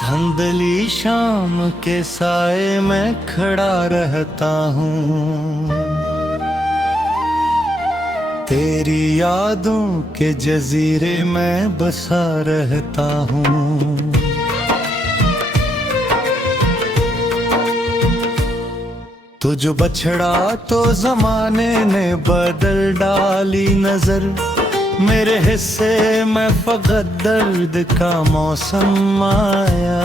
धुंधली शाम के साए में खड़ा रहता हूँ, तेरी यादों के जजीरे में बसा रहता हूँ। तू जो बछड़ा तो जमाने ने बदल डाली नजर, मेरे हिस्से में फकत दर्द का मौसम आया।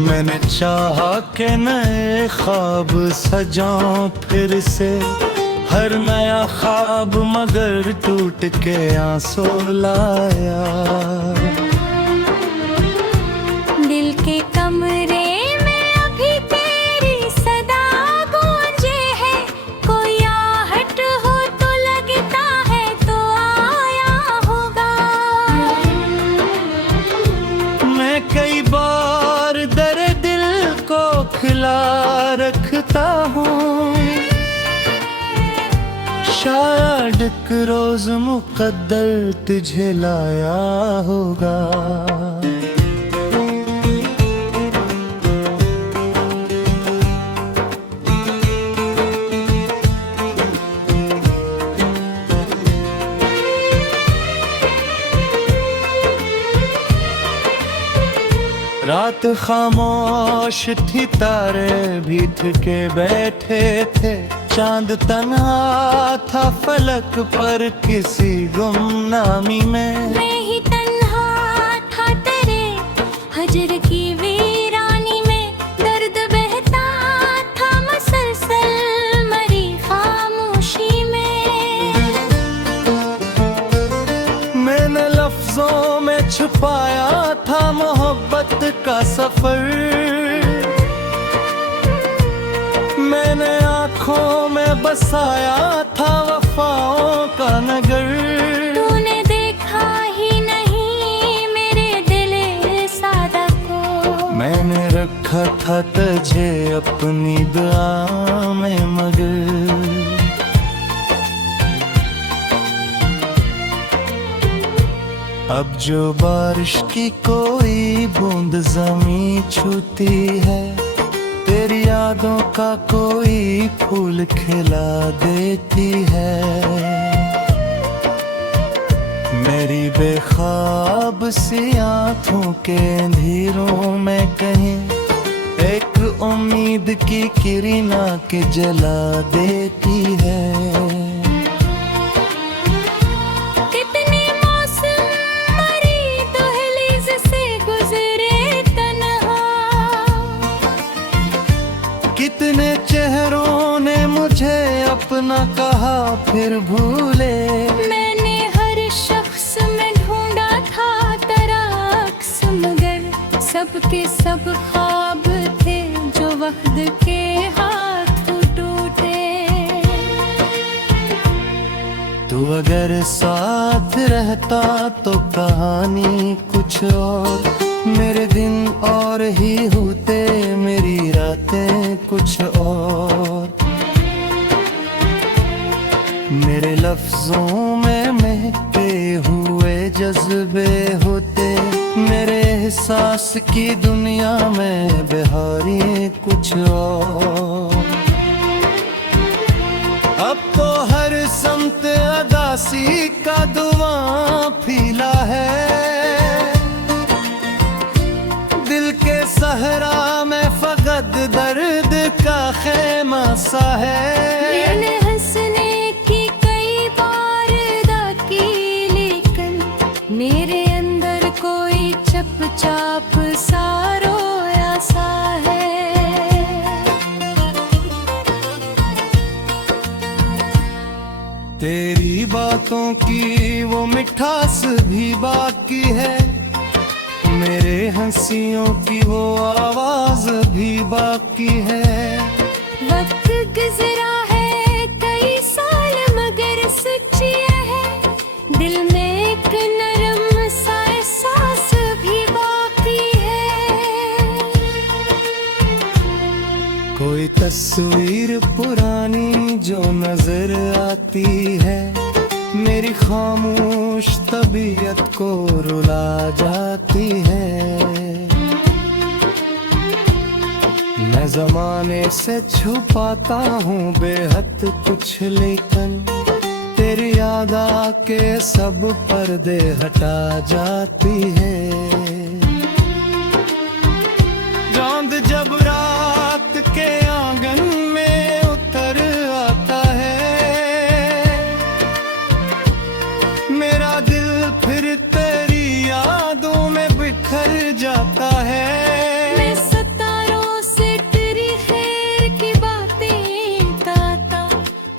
मैंने चाहा कि नए ख्वाब सजाऊं फिर से, हर नया ख्वाब मगर टूट के आंसू लाया। दिल के कमरे खिला रखता हूँ, शायद एक रोज मुकद्दर तुझे लाया होगा। रात खामोश थी, तारे भी थके बैठे थे, चांद तन्हा था फलक पर किसी गुमनामी में। मैं ही तन्हा था तेरे हजर की वीरानी में, दर्द बहता था मसलसल मरी खामोशी में। मैंने लफ्जों में छुपाया था मोहब्बत का सफर, मैंने आँखों में बसाया था वफाओं का नगर। तूने देखा ही नहीं मेरे दिल सादा को, मैंने रखा था तुझे अपनी दुआ में मगर। अब जो बारिश की कोई बूंद ज़मीं छूती है, तेरी यादों का कोई फूल खिला देती है। मेरी बेख्वाब सी आँखों के अंधेरों में कहीं एक उम्मीद की किरणा के जला देती है। कितने चेहरों ने मुझे अपना कहा फिर भूले, मैंने हर शख्स में ढूंढा था तेरा अक्स, मगर सबके सब ख्वाब थे जो वक्त के हाथ टूटे। तू अगर साथ रहता तो कहानी कुछ और, मेरे दिन और ही होते मेरी रातें कुछ और। मेरे लफ्जों में महके हुए जज्बे होते, मेरे एहसास की दुनिया में बहारी कुछ और। अब तो हर समत अदासी का धुआं फैला है, दिल के सहरा में फकत दर्द का खेमा सा है। मैंने हंसने की कई बार अदा की, लेकिन मेरे अंदर कोई चुपचाप सा रोया सा है। तेरी बातों की वो मिठास भी बाकी है, मेरे हंसियों की वो आवाज भी बाकी है। वक्त गुजरा है कई साल मगर सच्ची है, दिल में एक नरम सा एहसास भी बाकी है। कोई तस्वीर पुरानी जो नजर आती है, मेरी खामोश तबीयत को रुला जाती है। मैं जमाने से छुपाता हूँ बेहद कुछ, लेकिन तेरी याद आके सब पर्दे हटा जाती है। चांद जब रात के आंगन में उतर आता है, मेरा दिल फिर तेरी यादों में बिखर जाता है। मैं सितारों से तेरी खैर की बातें गाता,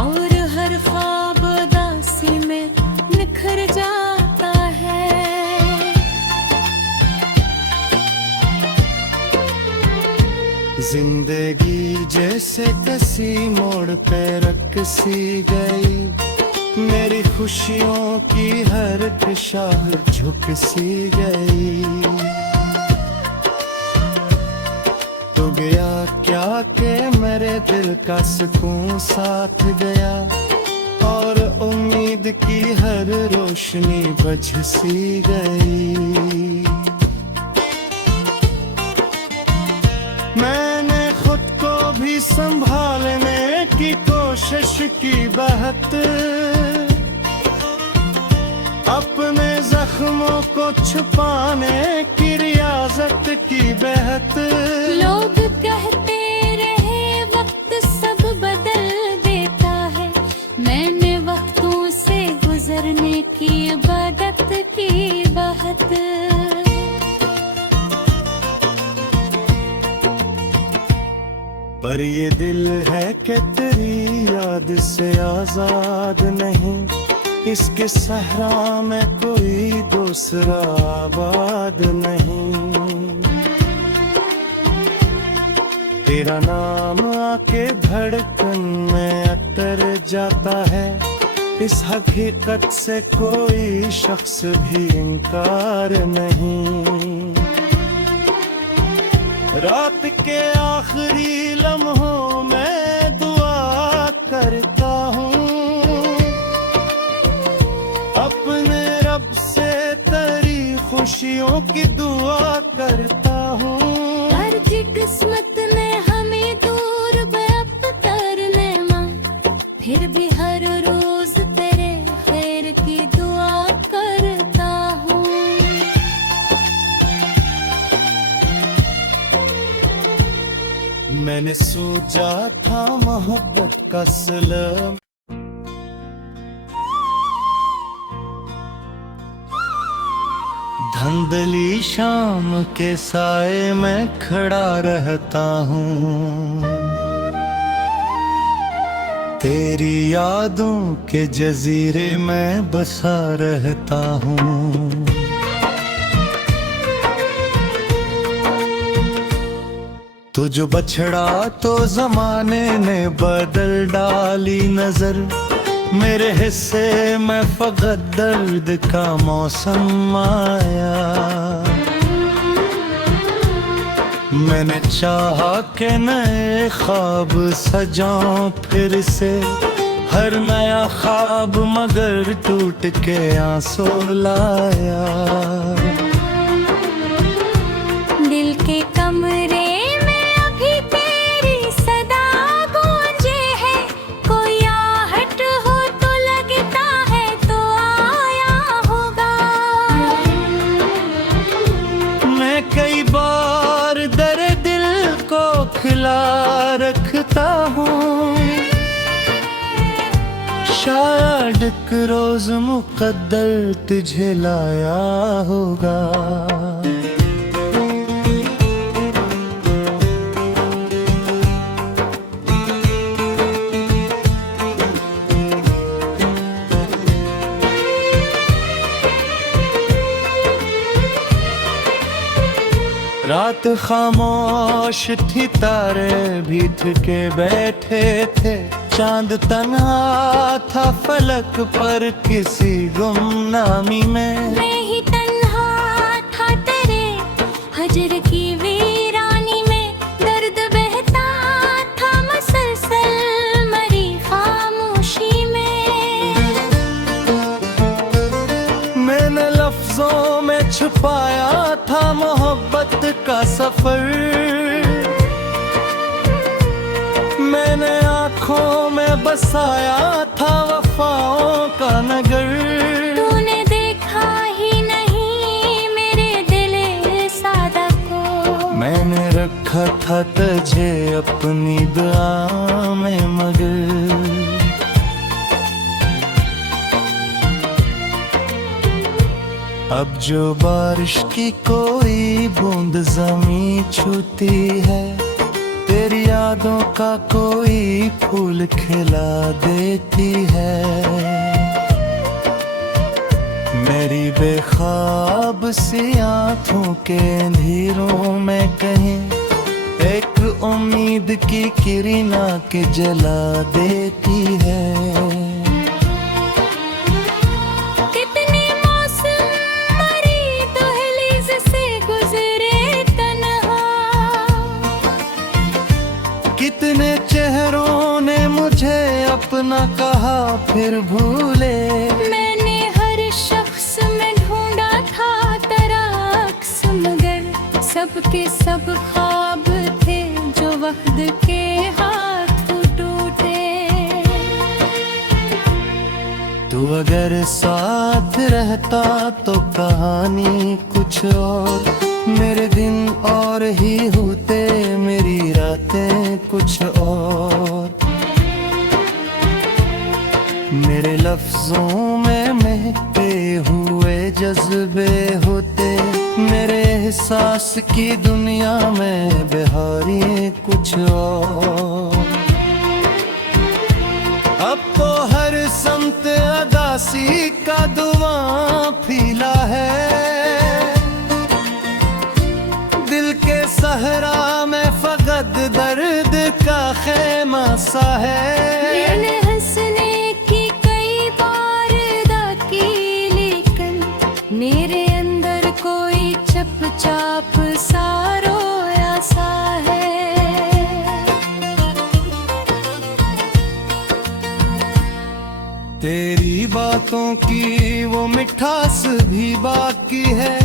और हर ख्वाब उदासी में निखर जाता है। जिंदगी जैसे किसी मोड़ पे रख सी गई, मेरी खुशियों की हर शाह झुक सी गई। तो गया क्या के मेरे दिल का सुकून साथ गया, और उम्मीद की हर रोशनी बुझ सी गई। मैंने खुद को भी संभालने की कोशिश की बहुत, अपने जख्मों को छुपाने की रियाजत की बेहद। लोग कहते रहे वक्त सब बदल देता है, मैंने वक्तों से गुजरने की इबादत की बहुत। पर ये दिल है कि तेरी याद से आजाद नहीं, इसके सहरा में कोई दूसरा आबाद नहीं। तेरा नाम आके धड़कन में अतर जाता है, इस हकीकत से कोई शख्स भी इनकार नहीं। रात के आखिरी लम्हों में दुआ करता हूँ, अपने रब से तेरी खुशियों की दुआ करता हूँ। हर की किस्मत ने हमें दूर बेअब करने मां, फिर भी हर रोज तेरे खैर की दुआ करता हूँ। मैंने सोचा था मोहब्बत का सलाम, धंधली शाम के साए में खड़ा रहता हूँ, तेरी यादों के जजीरे में बसा रहता हूँ। तो जो बछड़ा तो जमाने ने बदल डाली नजर, मेरे हिस्से में फकत दर्द का मौसम आया। मैंने चाहा कि नए ख्वाब सजाऊं फिर से, हर नया ख्वाब मगर टूट के आंसू लाया। दिल के कमरे खिला रखता हूँ, शायद एक रोज मुकद्दर तुझे लाया होगा। रात खामोश थी, तारे भी थके बैठे थे, चांद तन्हा था फलक पर किसी गुमनामी में। मैं ही तन्हा था तेरे हजर की वीरानी में, दर्द बहता था मसलसल मरी खामोशी में। पाया था मोहब्बत का सफर। मैंने आँखों में बसाया था वफाओं का नगर। तूने देखा ही नहीं मेरे दिल सादा को, मैंने रखा था तुझे अपनी दुआ में मगर। अब जो बारिश की कोई बूंद ज़मीं छूती है, तेरी यादों का कोई फूल खिला देती है। मेरी बेख्वाब सी आँखों के अंधेरों में कहीं एक उम्मीद की किरणा के जला देती है। कितने चेहरों ने मुझे अपना कहा फिर भूले। मैंने हर शख्स में ढूंढा था तेरा अक्स, मगर सबके सब ख्वाब थे जो वक्त के हाथ टूटे। तू अगर साथ रहता तो कहानी कुछ और, मेरे दिन और ही होते मेरी रातें कुछ और। मेरे लफ्जों में महके हुए जज्बे होते, मेरे एहसास की दुनिया में बहारी कुछ और। अब तो हर समत अदासी का धुआं फैला है, दिल के सहरा में फकत दर्द का खेमा सा है। मैंने हंसने की कई बार अदा की, लेकिन मेरे अंदर कोई चुपचाप सा रोया सा है। तेरी बातों की वो मिठास भी बाकी है,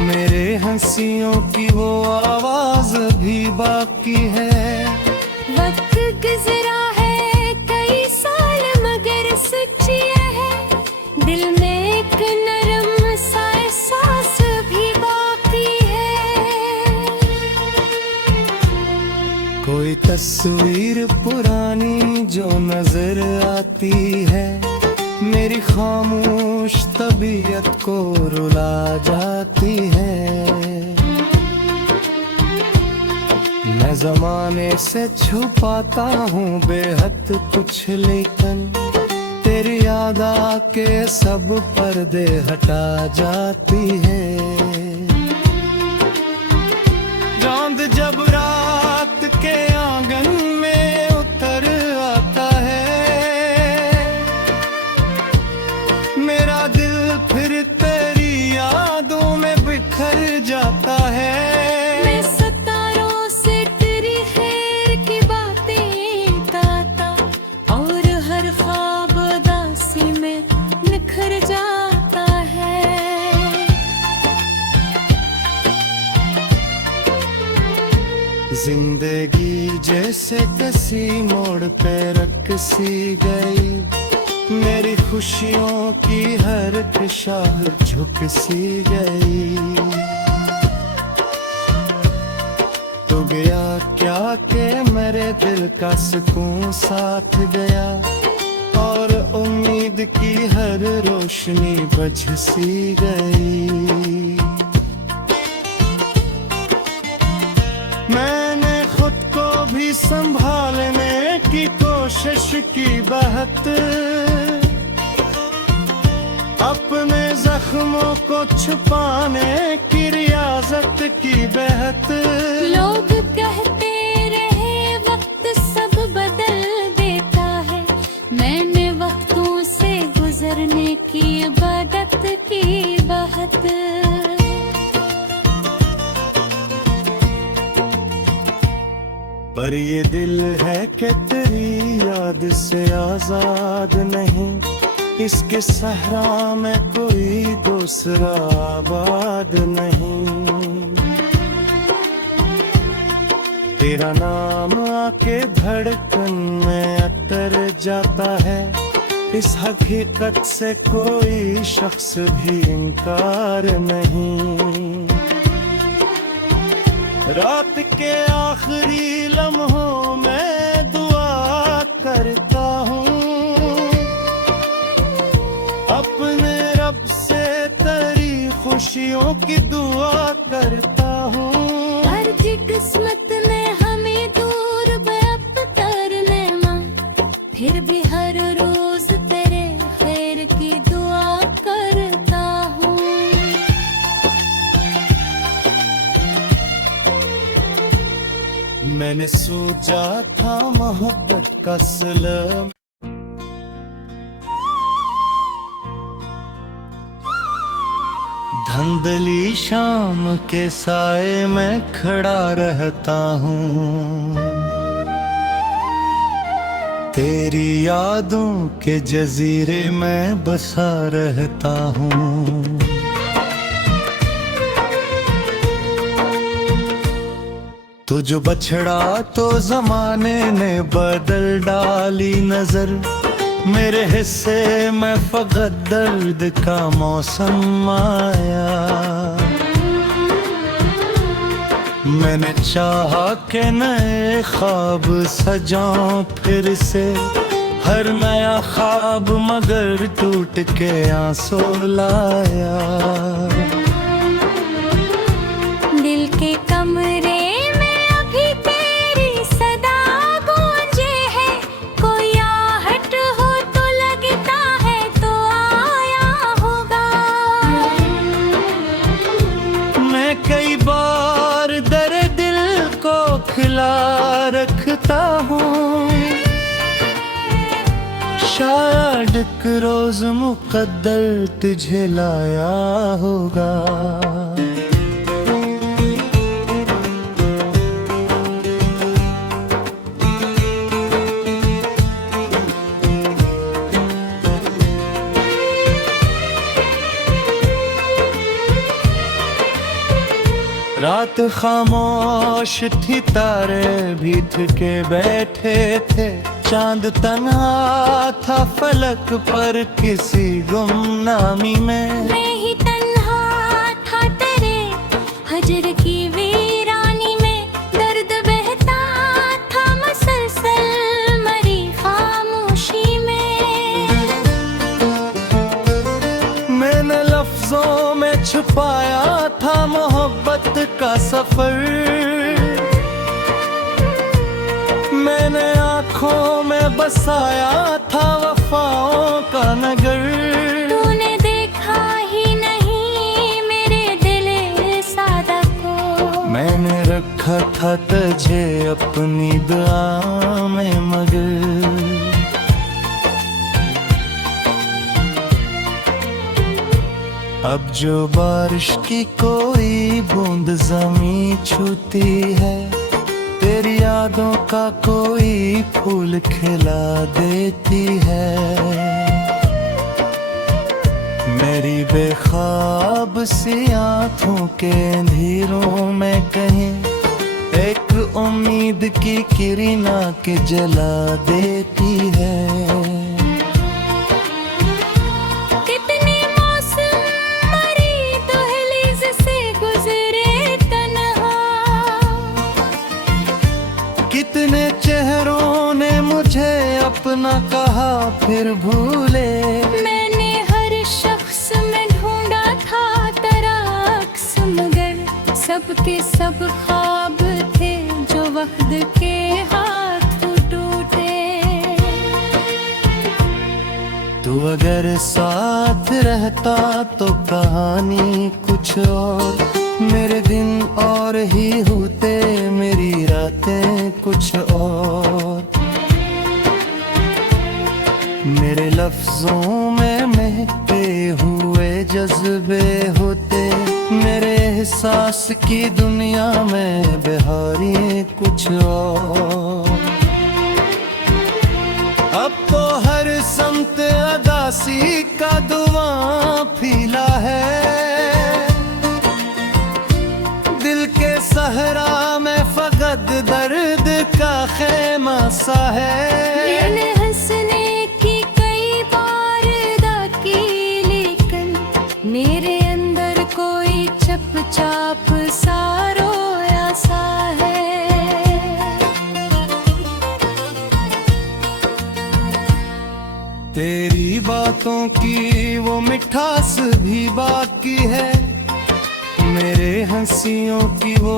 मेरे हंसियों की वो आवाज भी बाकी है। वक्त गुजरा है कई साल मगर सच्ची है, दिल में एक नरम सा एहसास भी बाकी है। कोई तस्वीर पुरानी जो नजर आती है, मेरी खामोश तबीयत को रुला जाती है। मैं जमाने से छुपाता हूँ बेहद कुछ, लेकिन तेरी याद आके सब पर्दे हटा जाती है। चांद जब रात के आंगन में उतर आता है, मेरा दिल फिर तेरी यादों में बिखर जाता है। मैं सितारों से तेरी खैर की बातें गाता, और हर ख्वाब उदासी में निखर जाता है। जिंदगी जैसे किसी मोड़ पे रख सी गई, मेरी खुशियों की हर शाह झुक सी गई। तो गया क्या के मेरे दिल का सुकून साथ गया, और उम्मीद की हर रोशनी बुझ सी गई। मैंने खुद को भी संभालने की कोशिश की बहुत, अपने जख्मों को छुपाने की रियाजत की बेहद। लोग कहते रहे वक्त सब बदल देता है, मैंने वक्तों से गुजरने की इबादत की बहुत। पर ये दिल है कि तेरी याद से आजाद नहीं, इसके सहरा में कोई दूसरा आबाद नहीं। तेरा नाम आके धड़कन में अतर जाता है, इस हकीकत से कोई शख्स भी इनकार नहीं। रात के आखिरी लम्हों में दुआ करता हूँ, अपने रब से तेरी खुशियों की दुआ करता हूँ। अर्ज किस्मत ने हमें दूर बेअब करने मां, फिर भी हर रोज तेरे खैर की दुआ करता हूँ। मैंने सोचा था मोहब्बत का सलाम, धंधली शाम के साए में खड़ा रहता हूँ, तेरी यादों के जजीरे में बसा रहता हूँ। तू जो बछड़ा तो जमाने ने बदल डाली नजर, मेरे हिस्से में फकत दर्द का मौसम आया। मैंने चाहा कि नए ख्वाब सजाऊं फिर से, हर नया ख्वाब मगर टूट के आंसू लाया। दिल के कमरे में अभी तेरी सदा गूंजे है, कोई आहट हो तो लगता है तो आया होगा। मैं कई बार दर दिल को खिला रखता हूँ, शायद एक रोज मुकद्दर तुझे लाया होगा। रात खामोश थी, तारे भी थके बैठे थे, चांद तन्हा था फलक पर किसी गुमनामी में। मैं ही तन्हा था तेरे हजर की वीरानी में, दर्द बहता था मसलसल मरी खामोशी में। मैंने लफ्जों में छुपाया था मोहब्बत का सफर, मैंने आँखों में बसाया था वफाओं का नगर। तूने देखा ही नहीं मेरे दिल सादा को, मैंने रखा था तुझे अपनी दुआ में मगर। अब जो बारिश की कोई बूंद ज़मीं छूती है, तेरी यादों का कोई फूल खिला देती है। मेरी बेख्वाब सी आँखों के अंधेरों में कहीं एक उम्मीद की किरणा के जला देती है। कितने चेहरों ने मुझे अपना कहा फिर भूले, मैंने हर शख्स में ढूंढा था तेरा अक्स, मगर सबके सब ख्वाब थे जो वक्त के हाथ टूटे। तू अगर साथ रहता तो कहानी कुछ और, मेरे दिन और ही होते मेरी रातें कुछ और। मेरे लफ्जों में महके हुए जज्बे होते, मेरे एहसास की दुनिया में बहारी कुछ और। अब तो हर समत अदा उदासी का धुआं फैला है। दिल के सहरा में फकत दर्द का खेमा सा है। मैंने हंसने की कई बार अदा की, लेकिन मेरे अंदर कोई चुपचाप सा रोया सा है। तेरी बातों की वो मिठास भी बाकी है, मेरे हंसियों की वो